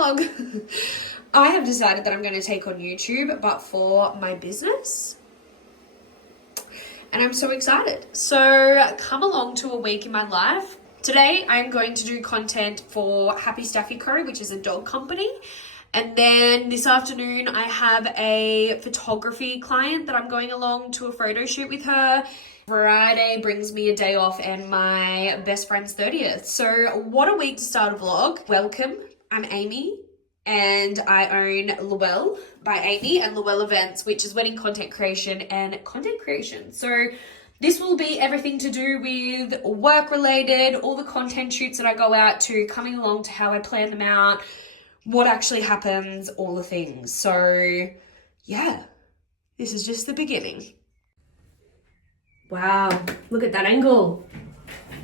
vlog. I have decided that I'm going to take on YouTube, but for my business. And I'm so excited. So come along to a week in my life. Today, I'm going to do content for Happy Staffy Co., which is a dog company. And then this afternoon, I have a photography client that I'm going along to a photo shoot with her. Friday brings me a day off and my best friend's 30th. So what a week to start a vlog. Welcome, I'm Amy and I own Luelle by Amy and Luelle Events, which is wedding content creation and content creation. So this will be everything to do with work related, all the content shoots that I go out to, coming along to how I plan them out, what actually happens, all the things. So yeah, this is just the beginning. Wow, look at that angle.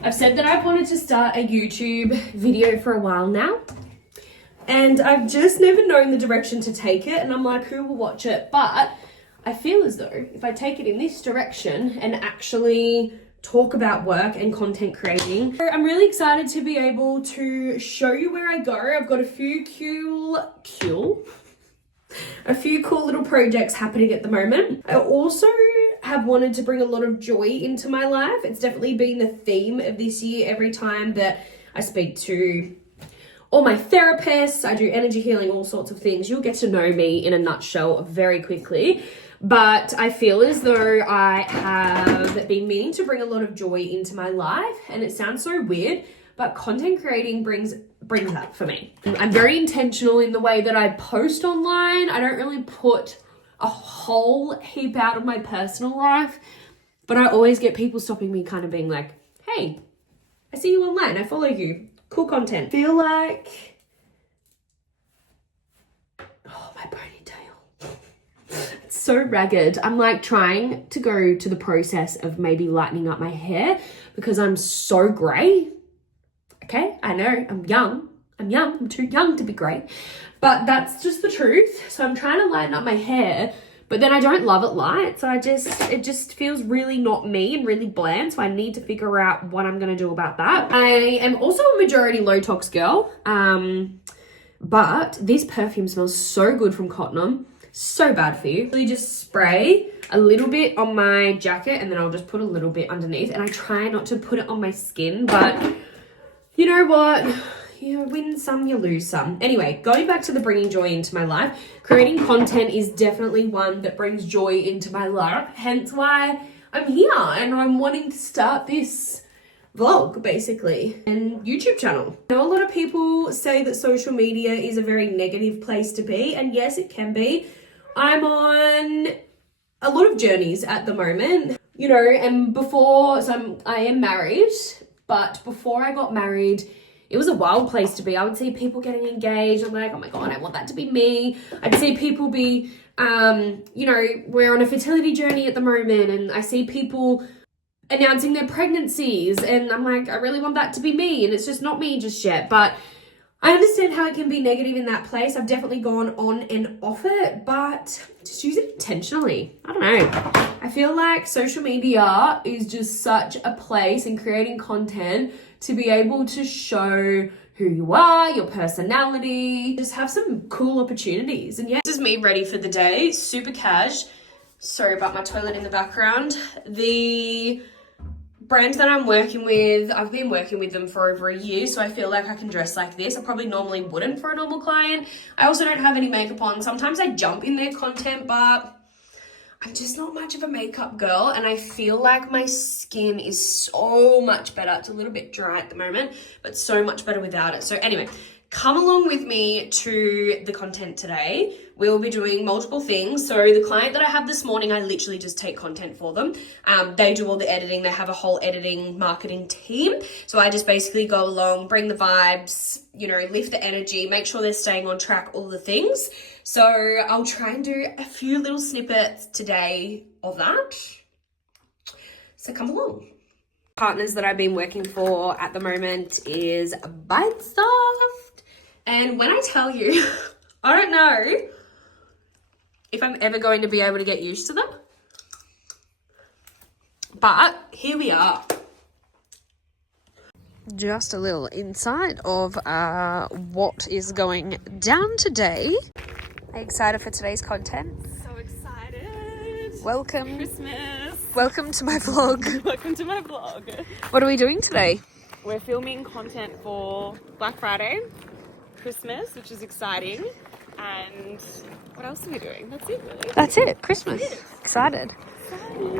I've said that I've wanted to start a YouTube video for a while now, and I've just never known the direction to take it, and I'm like, who will watch it? But I feel as though if I take it in this direction and actually talk about work and content creating, I'm really excited to be able to show you where I go. I've got a few cool little projects happening at the moment. I also have wanted to bring a lot of joy into my life. It's definitely been the theme of this year. Every time that I speak to all my therapists, I do energy healing, all sorts of things. You'll get to know me in a nutshell very quickly. But I feel as though I have been meaning to bring a lot of joy into my life. And it sounds so weird, but content creating brings that for me. I'm very intentional in the way that I post online. I don't really put a whole heap out of my personal life, but I always get people stopping me, kind of being like, hey, I see you online, I follow you, cool content. Feel like, oh, my ponytail, it's so ragged. I'm like trying to go to the process of maybe lightening up my hair because I'm so grey. Okay, I know, I'm young, I'm too young to be grey, but that's just the truth. So I'm trying to lighten up my hair, but then I don't love it light. So it just feels really not me and really bland. So I need to figure out what I'm going to do about that. I am also a majority low tox girl. But this perfume smells so good from Cotton'On. So bad for you. Really just spray a little bit on my jacket and then I'll just put a little bit underneath, and I try not to put it on my skin, but you know what? You win some, you lose some. Anyway, going back to the bringing joy into my life, creating content is definitely one that brings joy into my life. Hence why I'm here and I'm wanting to start this vlog, basically, and YouTube channel. I know a lot of people say that social media is a very negative place to be, and yes, it can be. I'm on a lot of journeys at the moment, you know, and I am married, but before I got married, it was a wild place to be. I would see people getting engaged. I'm like, oh my God, I want that to be me. I'd see people be, you know, we're on a fertility journey at the moment, and I see people announcing their pregnancies, and I'm like, I really want that to be me, and it's just not me just yet. But I understand how it can be negative in that place. I've definitely gone on and off it, but just use it intentionally. I don't know. I feel like social media is just such a place, in creating content, to be able to show who you are, your personality, just have some cool opportunities. And yeah, this is me ready for the day, super cash. Sorry about my toilet in the background. The brand that I'm working with, I've been working with them for over a year, so I feel like I can dress like this. I probably normally wouldn't for a normal client. I also don't have any makeup on. Sometimes I jump in their content, but I'm just not much of a makeup girl, and I feel like my skin is so much better. It's a little bit dry at the moment, but so much better without it. So anyway, come along with me to the content today. We'll be doing multiple things. So the client that I have this morning, I literally just take content for them. They do all the editing. They have a whole editing marketing team. So I just basically go along, bring the vibes, you know, lift the energy, make sure they're staying on track, all the things. So I'll try and do a few little snippets today of that. So come along. Partners that I've been working for at the moment is ByteSoft. And when I tell you, I don't know if I'm ever going to be able to get used to them. But here we are. just a little insight of what is going down today. Are you excited for today's content? So excited. Welcome. Christmas. Welcome to my vlog. Welcome to my vlog. What are we doing today? We're filming content for Black Friday, Christmas, which is exciting, and what else are we doing? That's it, really. That's it. Christmas. Excited.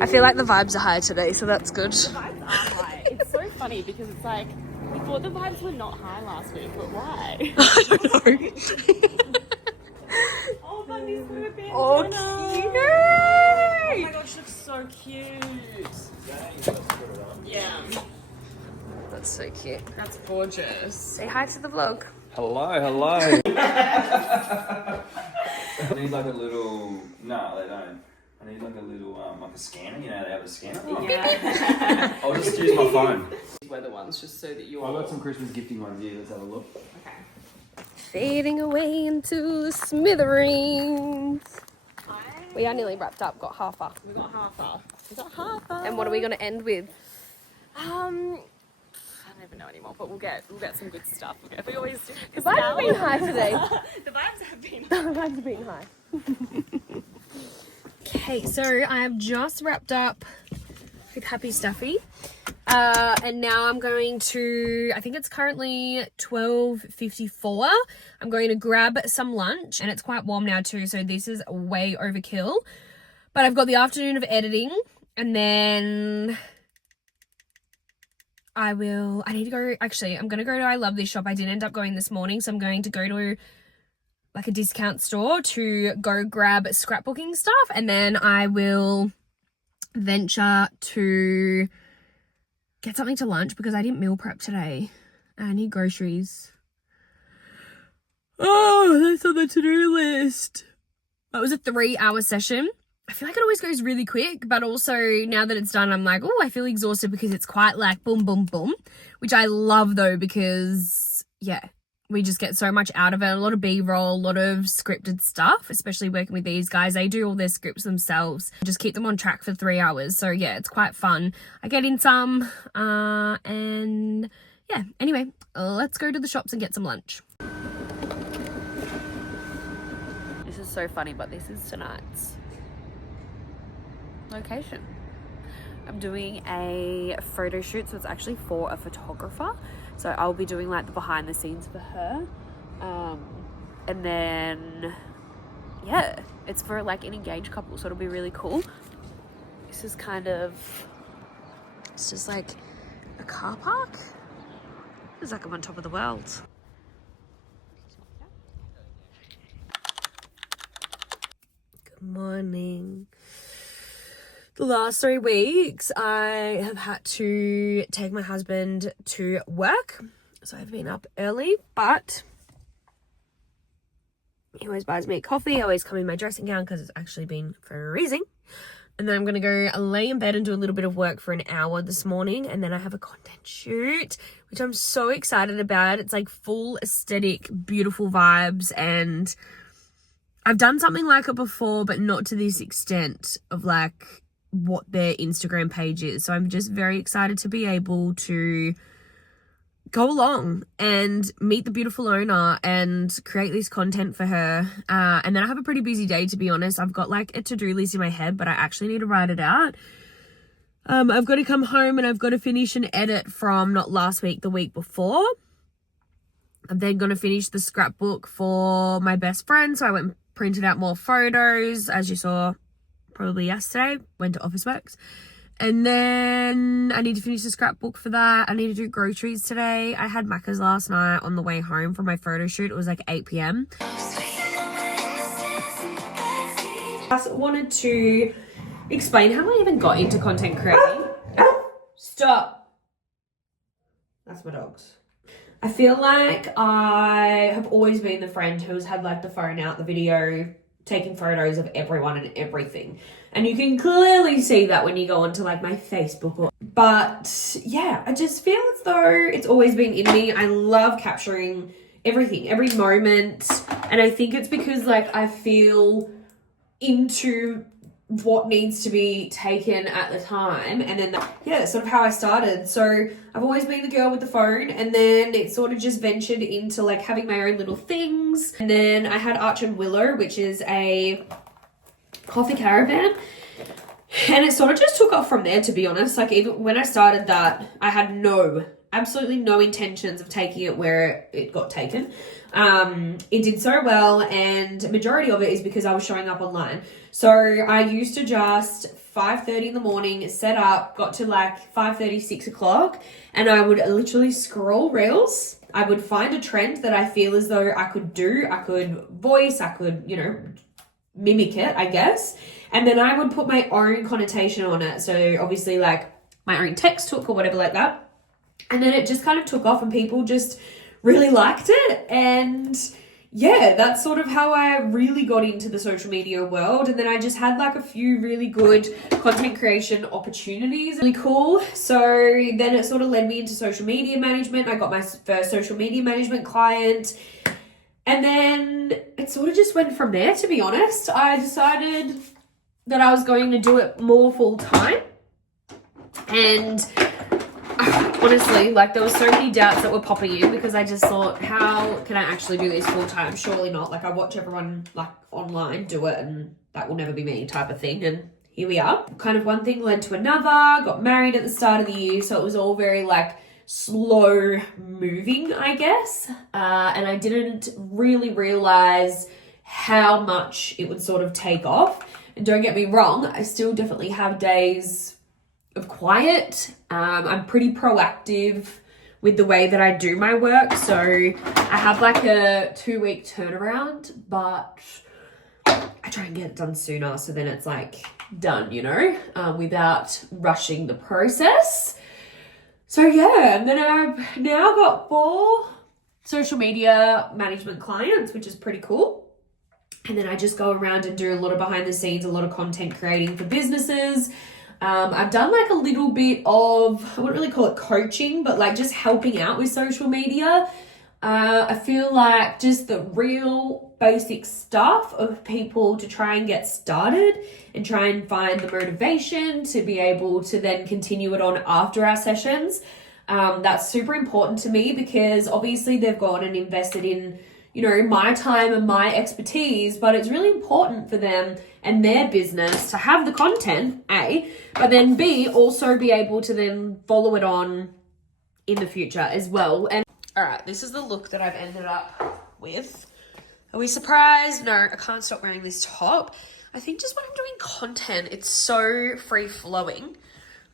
I feel like the vibes are high today, so that's good. The vibes are high. It's so funny because it's like, we thought the vibes were not high last week, but why? I don't know. Oh, Bundy's put a band Oh, on. cute. Oh my gosh, looks so cute. Yeah, That's so cute. that's gorgeous. Say hi to the vlog. Hello. I need like a little. No, they don't. I need like a little, like a scanner. You know, they have a scanner. Yeah. I'll just use my phone. Weather ones, just so that you I've all. got some Christmas gifting ones here. Let's have a look. Okay. Fading away into the smithereens. We are nearly wrapped up, got half up. We got half up. We got half up. And what are we going to end with? I don't even know anymore, but we'll get some good stuff. We always do. The vibes have been high today. The vibes have been. The vibes have been high. Okay, so I have just wrapped up with Happy Stuffy. And now I'm going to, I think it's currently 12:54. I'm going to grab some lunch, and it's quite warm now too, so this is way overkill. But I've got the afternoon of editing, and then I need to go, actually, I'm going to go to I Love This shop. I didn't end up going this morning, so I'm going to go to like a discount store to go grab scrapbooking stuff, and then I will venture to get something to lunch because I didn't meal prep today. I need groceries. Oh, that's on the to-do list. That was a 3-hour session. I feel like it always goes really quick, but also now that it's done, I'm like, oh, I feel exhausted because it's quite like boom, boom, boom, which I love though, because yeah, we just get so much out of it. A lot of B-roll, a lot of scripted stuff, especially working with these guys. They do all their scripts themselves. Just keep them on track for 3 hours. So yeah, it's quite fun. I get in some, and yeah, anyway, let's go to the shops and get some lunch. This is so funny, but this is tonight's location. I'm doing a photo shoot, so it's actually for a photographer. So I'll be doing like the behind the scenes for her. And then, yeah, it's for like an engaged couple, so it'll be really cool. This is kind of, it's just like a car park. It's like I'm on top of the world. Good morning. The last 3 weeks, I have had to take my husband to work. So I've been up early, but he always buys me a coffee. I always come in my dressing gown because it's actually been freezing. And then I'm going to go lay in bed and do a little bit of work for an hour this morning. And then I have a content shoot, which I'm so excited about. It's like full aesthetic, beautiful vibes. And I've done something like it before, but not to this extent of like what their Instagram page is. So I'm just very excited to be able to go along and meet the beautiful owner and create this content for her. And then I have a pretty busy day, to be honest. I've got like a to-do list in my head, but I actually need to write it out. I've got to come home and I've got to finish an edit from not last week, the week before. I'm then going to finish the scrapbook for my best friend. So I went and printed out more photos, as you saw probably yesterday, went to Officeworks. And then I need to finish the scrapbook for that. I need to do groceries today. I had Macca's last night on the way home from my photo shoot. It was like 8 p.m. I just wanted to explain how I even got into content creating. Stop. That's my dogs. I feel like I have always been the friend who's had like the phone out, the video, taking photos of everyone and everything. And you can clearly see that when you go onto like my Facebook. But yeah, I just feel as though it's always been in me. I love capturing everything, every moment. And I think it's because like I feel into what needs to be taken at the time. And then sort of how I started. So I've always been the girl with the phone, and then it sort of just ventured into like having my own little things. And then I had Arch and Willow, which is a coffee caravan, and it sort of just took off from there, to be honest. Like, even when I started that, I had absolutely no intentions of taking it where it got taken. It did so well, and majority of it is because I was showing up online. So I used to just 5:30 in the morning, set up, got to like 5:30, 6 o'clock, and I would literally scroll reels. I would find a trend that I feel as though I could do, I could voice, I could, mimic it, I guess. And then I would put my own connotation on it. So obviously like my own text hook or whatever like that. And then it just kind of took off, and people just really liked it. And yeah, that's sort of how I really got into the social media world. And then I just had like a few really good content creation opportunities. Really cool. So then it sort of led me into social media management. I got my first social media management client. And then it sort of just went from there, to be honest. I decided that I was going to do it more full time. And honestly, like, there were so many doubts that were popping in, because I just thought, how can I actually do this full time? Surely not. Like, I watch everyone like online do it, and that will never be me, type of thing. And here we are. Kind of one thing led to another. Got married at the start of the year, so it was all very like slow moving, I guess. And I didn't really realize how much it would sort of take off. And don't get me wrong, I still definitely have days of quiet. I'm pretty proactive with the way that I do my work. So I have like a 2-week turnaround, but I try and get it done sooner. So then it's like done, without rushing the process. So yeah, and then I've now got 4 social media management clients, which is pretty cool. And then I just go around and do a lot of behind the scenes, a lot of content creating for businesses. I've done like a little bit of, I wouldn't really call it coaching, but like just helping out with social media. I feel like just the real basic stuff of people to try and get started and try and find the motivation to be able to then continue it on after our sessions. That's super important to me, because obviously they've gone and invested in, my time and my expertise, but it's really important for them and their business to have the content, A, but then B, also be able to then follow it on in the future as well. And all right, this is the look that I've ended up with. Are we surprised? No, I can't stop wearing this top. I think just when I'm doing content, it's so free flowing.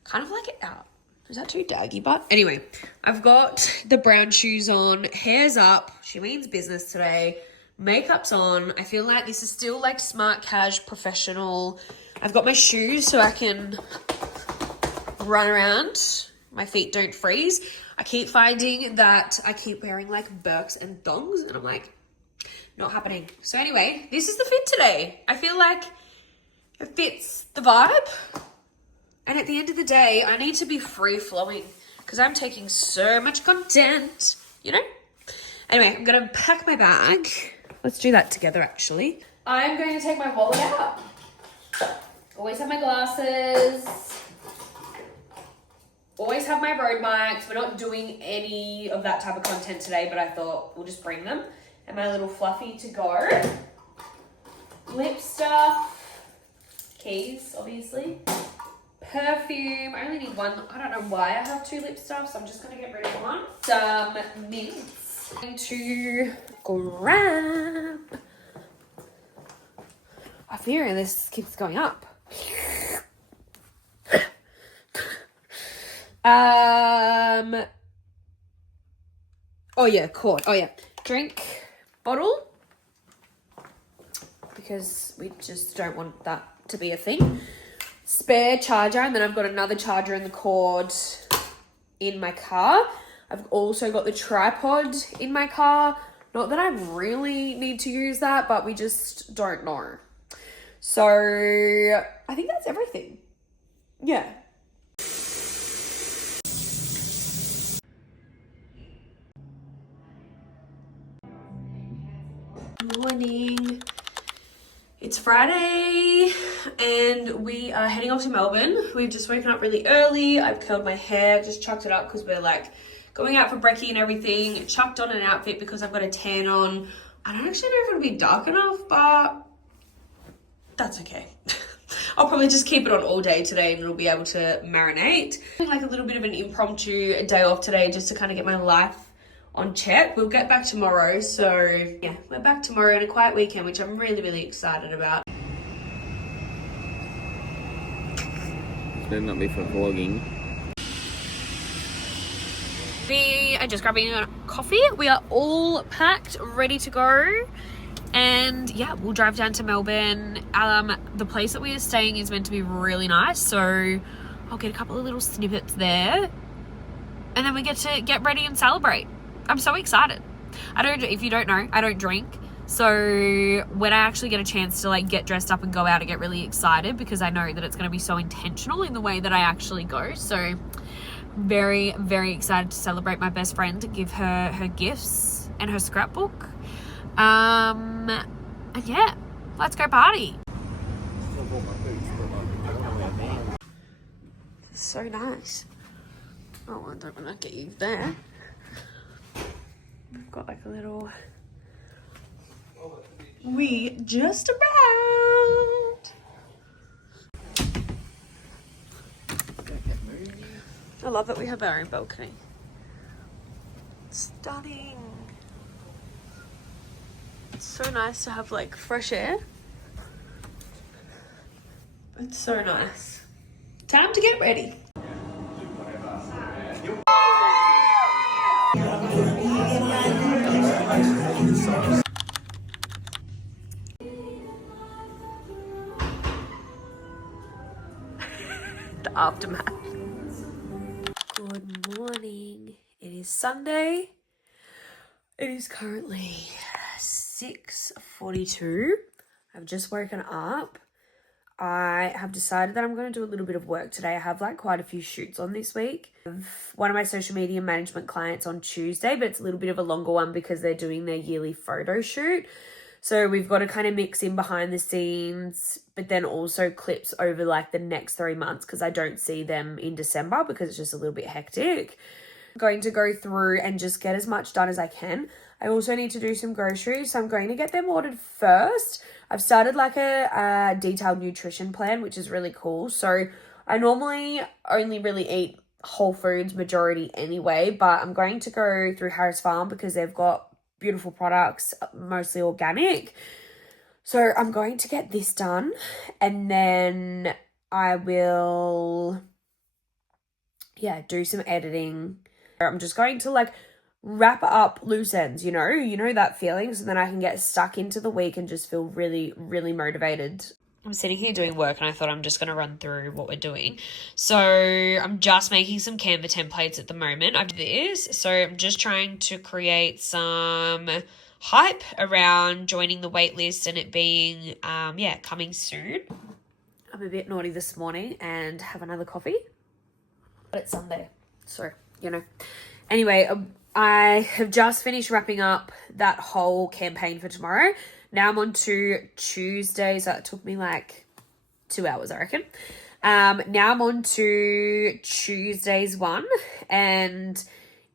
Kind of like it out. Is that too daggy? But anyway, I've got the brown shoes on, hair's up. She means business today. Makeup's on. I feel like this is still like smart, cash, professional. I've got my shoes so I can run around. My feet don't freeze. I keep finding that I keep wearing like Birks and thongs, and I'm like, not happening. So anyway, this is the fit today. I feel like it fits the vibe. And at the end of the day, I need to be free flowing, because I'm taking so much content, Anyway, I'm going to pack my bag. Let's do that together, actually. I'm going to take my wallet out. Always have my glasses. Always have my road mics. We're not doing any of that type of content today, but I thought we'll just bring them. And my little fluffy to go. Lip stuff. Keys, obviously. Perfume. I only need one. I don't know why I have 2 lip stuffs, so I'm just going to get rid of one. Some mints. I'm going to grab. I fear this keeps going up. Oh yeah, cord. Oh yeah. Drink bottle. Because we just don't want that to be a thing. Spare charger, and then I've got another charger and the cord in my car. I've also got the tripod in my car. Not that I really need to use that, but we just don't know. So I think that's everything. Yeah. Morning. It's Friday and we are heading off to Melbourne. We've just woken up really early. I've curled my hair, just chucked it up because we're like going out for brekkie and everything. Chucked on an outfit because I've got a tan on. I don't actually know if it'll be dark enough, but that's okay. I'll probably just keep it on all day today and it'll be able to marinate. Like a little bit of an impromptu day off today just to kind of get my life on check. We'll get back tomorrow. So yeah, we're back tomorrow in a quiet weekend, which I'm really, really excited about. This better not be for vlogging. We are just grabbing a coffee. We are all packed, ready to go. And yeah, we'll drive down to Melbourne. The place that we are staying is meant to be really nice. So I'll get a couple of little snippets there. And then we get to get ready and celebrate. I'm so excited. If you don't know, I don't drink. So when I actually get a chance to like get dressed up and go out, I get really excited because I know that it's going to be so intentional in the way that I actually go. So very, very excited to celebrate my best friend, to give her gifts and her scrapbook. And yeah, let's go party. So nice. Oh, I don't want to get you there. We've got like a little... We just about. I love that we have our own balcony. Stunning. It's so nice to have like fresh air. It's so nice. Time to get ready. The aftermath. Good morning. It is Sunday. It is currently 6:42. I've just woken up. I have decided that I'm going to do a little bit of work today. I have like quite a few shoots on this week. One of my social media management clients on Tuesday, but it's a little bit of a longer one because they're doing their yearly photo shoot. So we've got to kind of mix in behind the scenes, but then also clips over like the next 3 months because I don't see them in December because it's just a little bit hectic. I'm going to go through and just get as much done as I can. I also need to do some groceries, so I'm going to get them ordered first. I've started like a detailed nutrition plan, which is really cool. So I normally only really eat whole foods majority anyway, but I'm going to go through Harris Farm because they've got beautiful products, mostly organic. So I'm going to get this done and then I will, do some editing. I'm just going to like wrap up loose ends, you know that feeling, so then I can get stuck into the week and just feel really, really motivated. I'm sitting here doing work and I thought I'm just going to run through what we're doing. So I'm just making some Canva templates at the moment. I've this. So I'm just trying to create some hype around joining the wait list and it being, coming soon. I'm a bit naughty this morning and have another coffee. But it's Sunday, so, Anyway, I have just finished wrapping up that whole campaign for tomorrow. Now I'm on to Tuesday, so it took me like 2 hours, I reckon. Now I'm on to Tuesday's one, and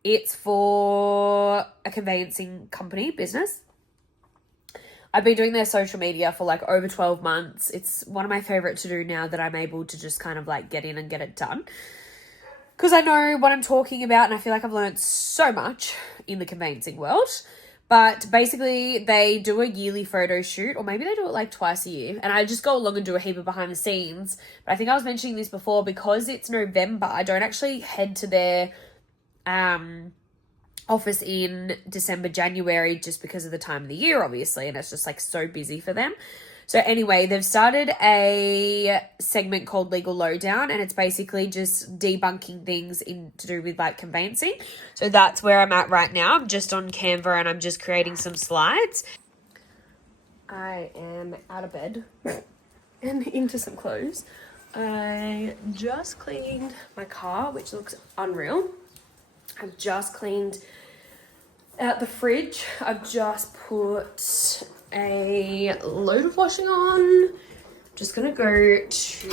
it's for a conveyancing company, business. I've been doing their social media for like over 12 months. It's one of my favorite to do now that I'm able to just kind of like get in and get it done. Because I know what I'm talking about and I feel like I've learned so much in the conveyancing world. But basically they do a yearly photo shoot, or maybe they do it like twice a year. And I just go along and do a heap of behind the scenes. But I think I was mentioning this before, because it's November, I don't actually head to their office in December, January, just because of the time of the year, obviously. And it's just like so busy for them. So anyway, they've started a segment called Legal Lowdown, and it's basically just debunking things to do with like conveyancing. So that's where I'm at right now. I'm just on Canva and I'm just creating some slides. I am out of bed and into some clothes. I just cleaned my car, which looks unreal. I've just cleaned out the fridge. I've just put a load of washing on. Just gonna go to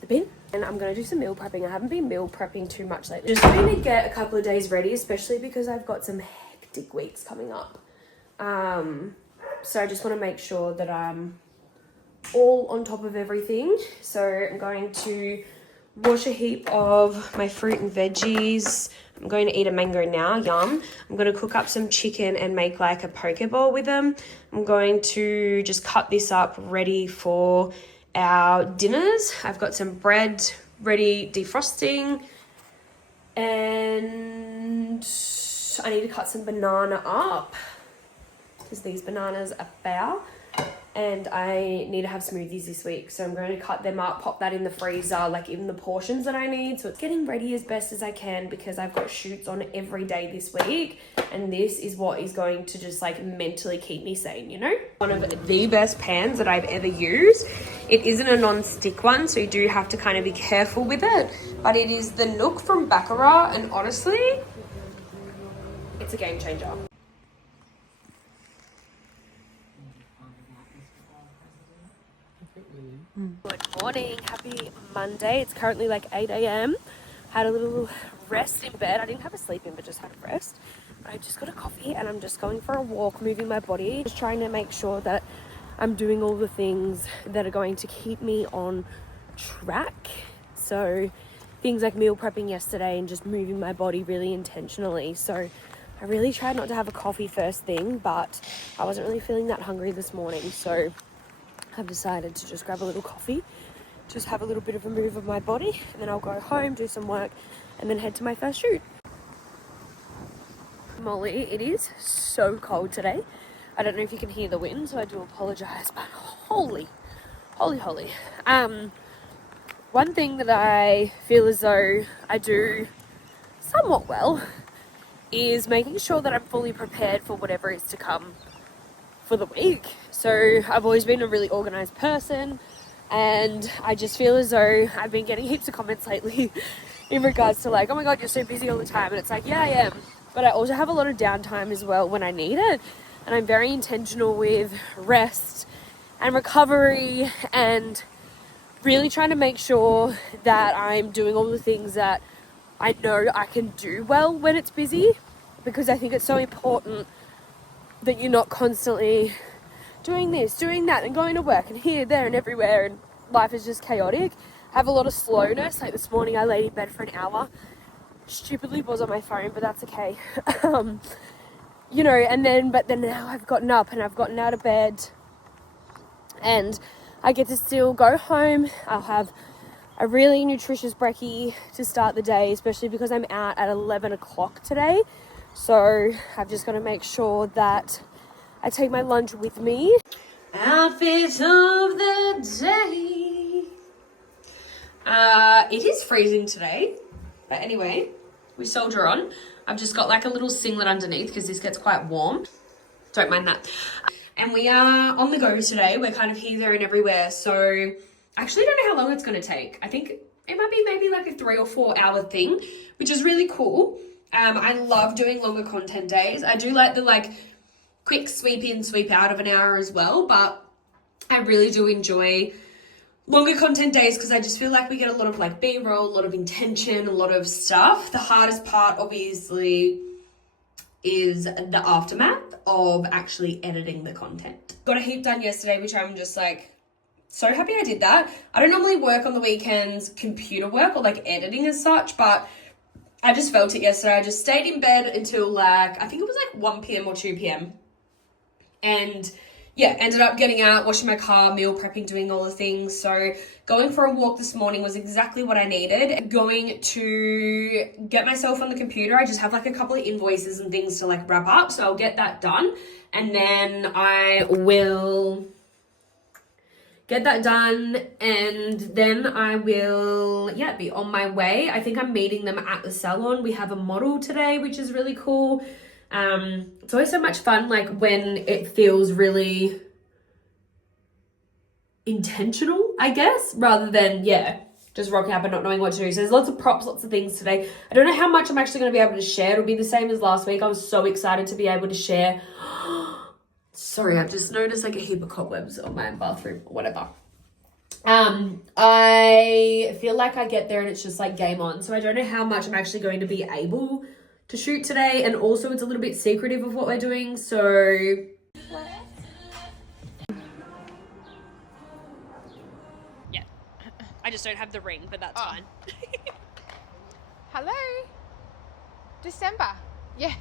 the bin, and I'm gonna do some meal prepping. I haven't been meal prepping too much lately. Just going to get a couple of days ready, especially because I've got some hectic weeks coming up. So I just want to make sure that I'm all on top of everything. So I'm going to wash a heap of my fruit and veggies. I'm going to eat a mango now, yum. I'm going to cook up some chicken and make like a poke bowl with them. I'm going to just cut this up ready for our dinners. I've got some bread ready defrosting, and I need to cut some banana up because these bananas are foul, and I need to have smoothies this week, so I'm going to cut them up, pop that in the freezer, like even the portions that I need. So it's getting ready as best as I can because I've got shoots on every day this week, and this is what is going to just like mentally keep me sane, you know? One of the best pans that I've ever used. It isn't a non-stick one, so you do have to kind of be careful with it, but it is the Nook from Baccarat, and honestly, it's a game changer. Good morning, happy Monday. It's currently like 8 a.m. Had a little rest in bed. I didn't have a sleep in, but just had a rest. I just got a coffee and I'm just going for a walk, moving my body, just trying to make sure that I'm doing all the things that are going to keep me on track. So things like meal prepping yesterday and just moving my body really intentionally. So I really tried not to have a coffee first thing, but I wasn't really feeling that hungry this morning. So I've decided to just grab a little coffee, just have a little bit of a move of my body, and then I'll go home, do some work, and then head to my first shoot. Molly, it is so cold today. I don't know if you can hear the wind, so I do apologize, but holy. One thing that I feel as though I do somewhat well is making sure that I'm fully prepared for whatever is to come for the week. So I've always been a really organized person, and I just feel as though I've been getting heaps of comments lately in regards to like, oh my god, you're so busy all the time, and it's like, yeah, I am, but I also have a lot of downtime as well when I need it, and I'm very intentional with rest and recovery and really trying to make sure that I'm doing all the things that I know I can do well when it's busy, because I think it's so important that you're not constantly doing this, doing that, and going to work and here, there, and everywhere, and life is just chaotic. I have a lot of slowness. Like this morning I laid in bed for an hour, stupidly was on my phone, but that's okay. You know, but then now I've gotten up and I've gotten out of bed, and I get to still go home. I'll have a really nutritious brekkie to start the day, especially because I'm out at 11 o'clock today. So I've just got to make sure that I take my lunch with me. Outfit of the day. It is freezing today, but anyway, we soldier on. I've just got like a little singlet underneath because this gets quite warm. Don't mind that. And we are on the go today. We're kind of here, there, and everywhere. So I actually don't know how long it's going to take. I think it might be maybe like a 3 or 4 hour thing, which is really cool. I love doing longer content days. I do like the like quick sweep in, sweep out of an hour as well, but I really do enjoy longer content days because I just feel like we get a lot of like B-roll, a lot of intention, a lot of stuff. The hardest part obviously is the aftermath of actually editing the content. Got a heap done yesterday, which I'm just like so happy I did that. I don't normally work on the weekends, computer work or like editing as such, but I just felt it yesterday. I just stayed in bed until like, I think it was like 1 p.m. or 2 p.m. And yeah, ended up getting out, washing my car, meal prepping, doing all the things. So going for a walk this morning was exactly what I needed. Going to get myself on the computer. I just have like a couple of invoices and things to like wrap up. So I'll get that done. And then I will get that done, and then I will, be on my way. I think I'm meeting them at the salon. We have a model today, which is really cool. It's always so much fun, like when it feels really intentional, I guess, rather than, just rocking up and not knowing what to do. So there's lots of props, lots of things today. I don't know how much I'm actually going to be able to share. It'll be the same as last week. I was so excited to be able to share. Sorry, I've just noticed like a heap of cobwebs on my bathroom or whatever. I feel like I get there and it's just like game on. So I don't know how much I'm actually going to be able to shoot today. And also it's a little bit secretive of what we're doing. So yeah, I just don't have the ring, but that's fine. Hello? December. Yeah,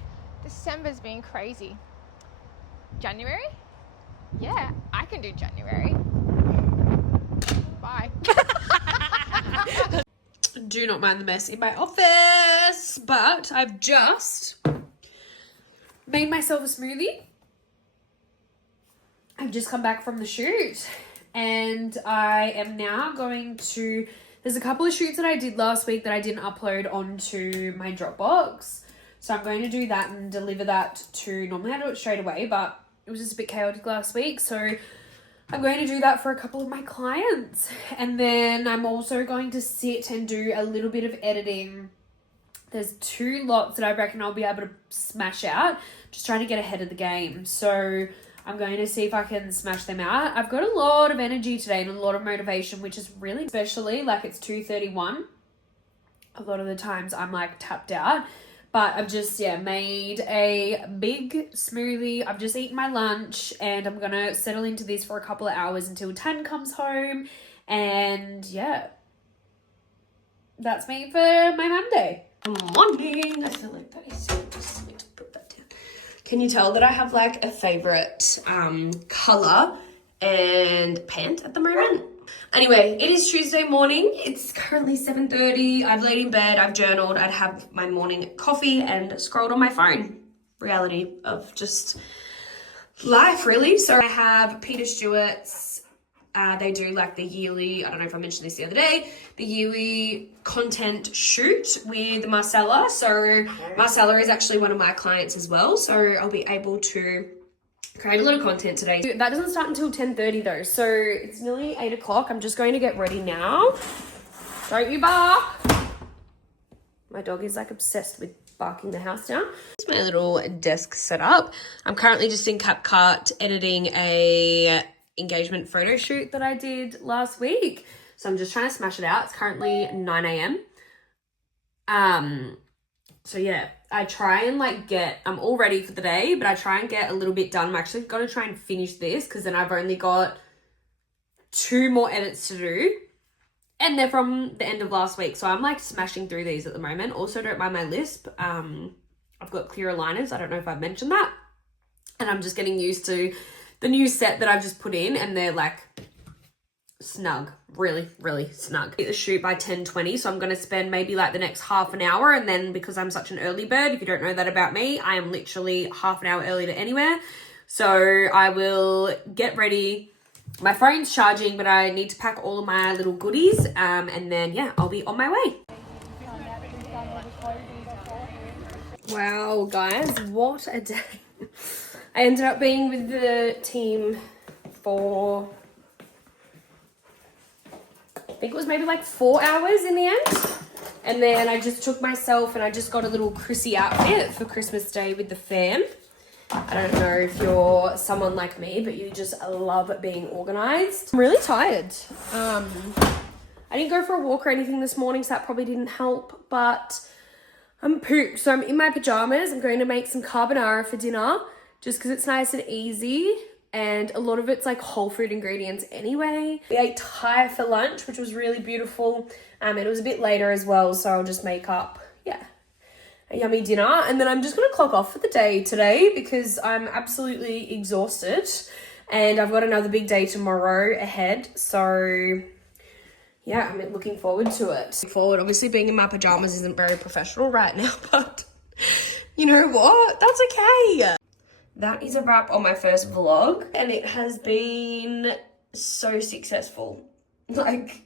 December's been crazy. January? Yeah, I can do January. Bye. Do not mind the mess in my office, but I've just made myself a smoothie. I've just come back from the shoot and I am now going to, there's a couple of shoots that I did last week that I didn't upload onto my Dropbox. So I'm going to do that and deliver that to, normally I do it straight away, but it was just a bit chaotic last week. So I'm going to do that for a couple of my clients. And then I'm also going to sit and do a little bit of editing. There's 2 lots that I reckon I'll be able to smash out. Just trying to get ahead of the game. So I'm going to see if I can smash them out. I've got a lot of energy today and a lot of motivation, which is really, especially like it's 2:31. A lot of the times I'm like tapped out. But I've just, made a big smoothie. I've just eaten my lunch and I'm going to settle into this for a couple of hours until Tan comes home. And yeah, that's me for my Monday. Good morning. I feel like that is so just need to put that down. Can you tell that I have like a favorite color and pant at the moment? Anyway, it is Tuesday morning. It's currently 7:30. I've laid in bed, I've journaled, I'd have my morning coffee and scrolled on my phone. Reality of just life, really. So I have Peter Stewart's, they do like the yearly, I don't know if I mentioned this the other day, the yearly content shoot with Marcella. So Marcella is actually one of my clients as well. So I'll be able to create a lot of content today. That doesn't start until 10:30 though, so it's nearly 8 o'clock. I'm just going to get ready now. Don't you bark. My dog is like obsessed with barking the house down. It's my little desk setup. I'm currently just in CapCut editing a engagement photo shoot that I did last week. So I'm just trying to smash it out. It's currently 9 a.m. So yeah, I try and like I'm all ready for the day, but I try and get a little bit done. I'm actually going to try and finish this because then I've only got 2 more edits to do. And they're from the end of last week. So I'm like smashing through these at the moment. Also, don't mind my lisp. I've got clear aligners. I don't know if I've mentioned that. And I'm just getting used to the new set that I've just put in. And they're like snug, really, really snug. Get the shoot by 10:20. So I'm going to spend maybe like the next half an hour. And then because I'm such an early bird, if you don't know that about me, I am literally half an hour early to anywhere. So I will get ready. My phone's charging, but I need to pack all of my little goodies. And then, yeah, I'll be on my way. Wow, guys, what a day. I ended up being with the team for, I think it was maybe like 4 hours in the end. And then I just took myself and I just got a little Chrissy outfit for Christmas Day with the fam. I don't know if you're someone like me, but you just love being organized. I'm really tired. I didn't go for a walk or anything this morning, so that probably didn't help, but I'm pooped. So I'm in my pajamas. I'm going to make some carbonara for dinner just because it's nice and easy. And a lot of it's like whole food ingredients anyway. We ate Thai for lunch, which was really beautiful. And it was a bit later as well, so I'll just make up, a yummy dinner. And then I'm just going to clock off for the day today because I'm absolutely exhausted. And I've got another big day tomorrow ahead. So, yeah, I'm looking forward to it. Obviously, being in my pajamas isn't very professional right now, but you know what? That's okay. That is a wrap on my first vlog. And it has been so successful. Like,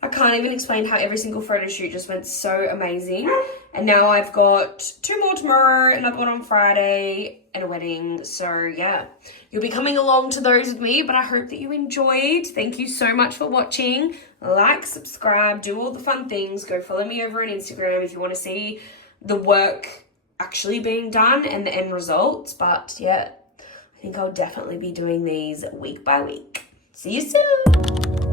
I can't even explain how every single photo shoot just went so amazing. And now I've got 2 more tomorrow, another one on Friday, and a wedding. So yeah, you'll be coming along to those with me, but I hope that you enjoyed. Thank you so much for watching. Like, subscribe, do all the fun things. Go follow me over on Instagram if you want to see the work actually being done and the end results. But yeah, I think I'll definitely be doing these week by week. See you soon.